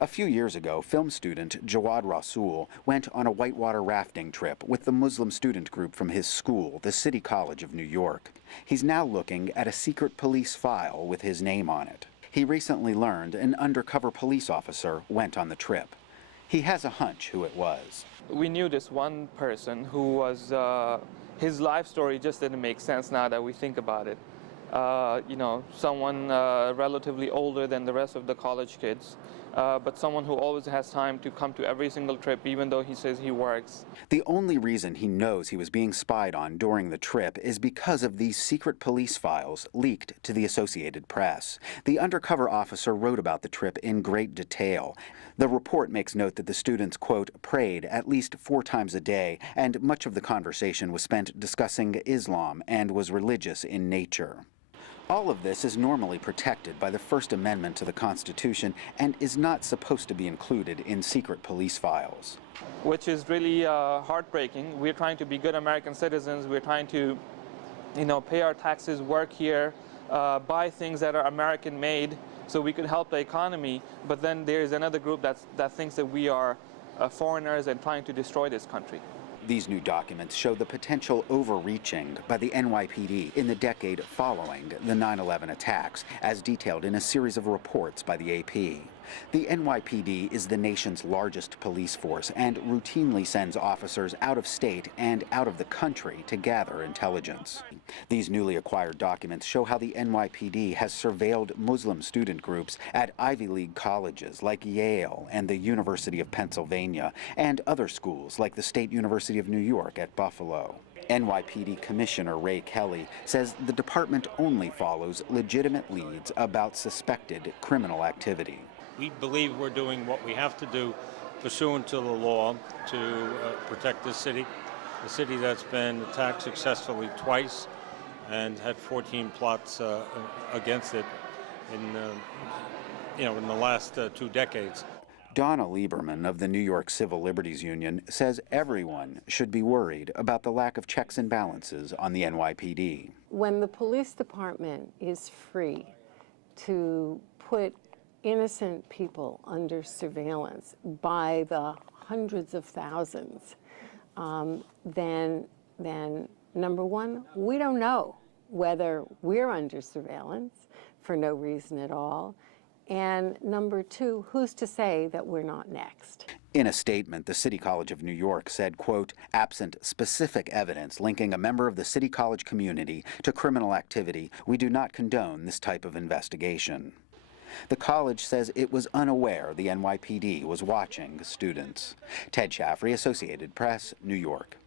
A few years ago, film student Jawad Rasul went on a whitewater rafting trip with the Muslim student group from his school, the City College of New York. He's now looking at a secret police file with his name on it. He recently learned an undercover police officer went on the trip. He has a hunch who it was. We knew this one person who was, his life story just didn't make sense now that we think about it. Someone relatively older than the rest of the college kids, but someone who always has time to come to every single trip, even though he says he works. The only reason he knows he was being spied on during the trip is because of these secret police files leaked to the Associated Press. The undercover officer wrote about the trip in great detail. The report makes note that the students, quote, prayed at least 4 times a day, and much of the conversation was spent discussing Islam and was religious in nature. All of this is normally protected by the First Amendment to the Constitution and is not supposed to be included in secret police files. Which is really heartbreaking. We're trying to be good American citizens. We're trying to, pay our taxes, work here, buy things that are American-made so we could help the economy. But then there's another group that thinks that we are foreigners and trying to destroy this country. These new documents show the potential overreaching by the NYPD in the decade following the 9/11 attacks, as detailed in a series of reports by the AP. The NYPD is the nation's largest police force and routinely sends officers out of state and out of the country to gather intelligence. These newly acquired documents show how the NYPD has surveilled Muslim student groups at Ivy League colleges like Yale and the University of Pennsylvania, and other schools like the State University of New York at Buffalo. NYPD Commissioner Ray Kelly says the department only follows legitimate leads about suspected criminal activity. We believe we're doing what we have to do pursuant to the law to protect this city, a city that's been attacked successfully twice and had 14 plots against it in the last 2 decades. Donna Lieberman of the New York Civil Liberties Union says everyone should be worried about the lack of checks and balances on the NYPD. When the police department is free to put innocent people under surveillance by the hundreds of thousands, then number one, we don't know whether we're under surveillance for no reason at all. And number two, who's to say that we're not next? In a statement, the City College of New York said, quote, absent specific evidence linking a member of the City College community to criminal activity, we do not condone this type of investigation. The college says it was unaware the NYPD was watching students. Ted Shaffrey, Associated Press, New York.